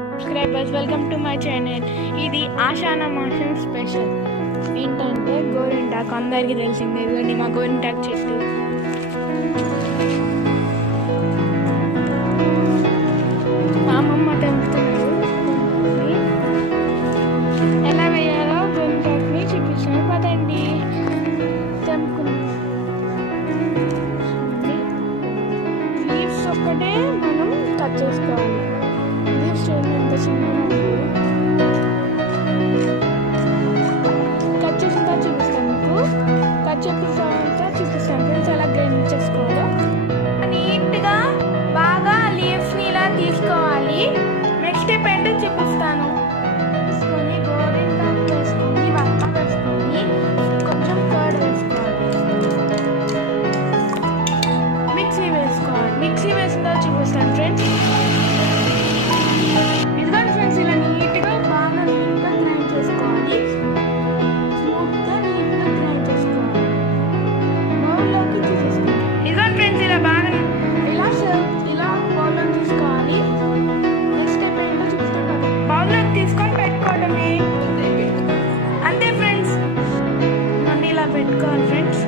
Subscribers welcome to my channel. ఇది ఆషాఢ మాసం special ఏంటంటే గోరింటాకు. అందరికీ తెలిసిందే, ఇదిగోండి మా గోరింటాకు చెట్టు. మా అమ్మమ్మ తెంపుతున్నారు. ఎలా వేయాలో గోరింటాకుని చూపిస్తాను, పదండి. తెంపుకుని లీవ్స్ ఒక్కటే మనం కట్ చేసుకోవాలి. లీవ్స్ చూడండి ఎంత చిన్నగా ఉంది. కట్ చేసిన తర్వాత చూపిస్తాను మీకు. కట్ చేసిన తర్వాత చూపిస్తాను ఫ్రెండ్స్ ఎలా గ్రైండ్ చేసుకోవాలో. నీట్గా బాగా లీవ్స్ని ఇలా తీసుకోవాలి. నెక్స్ట్ స్టెప్ ఏంటో చూపిస్తాను. తీసుకొని గోరింటాకు వేసుకొని బాగా వేసుకొని కొంచెం కర్డ్ వేసుకోవాలి. మిక్సీ వేసుకోవాలి. మిక్సీ వేసిన తర్వాత చూపిస్తాను ఫ్రెండ్స్. ఇలా నీట్గా బాగా గ్రైండ్ చేసుకోవాలి. స్మూత్గా నీట్గా గ్రైండ్ చేసుకోవాలి. బౌల్లోకి తీసేసుకోవాలి. ఇదిగోండి ఫ్రెండ్స్, ఇలా బాగా ఇలా బౌల్లో తీసుకోవాలి. నెక్స్ట్ స్టెప్ ఏంటో చూపిస్తాను. బౌల్లోకి తీసుకొని పెట్టుకోవడమే, అంతే ఫ్రెండ్స్. మళ్ళీ ఇలా పెట్టుకోవాలి ఫ్రెండ్స్.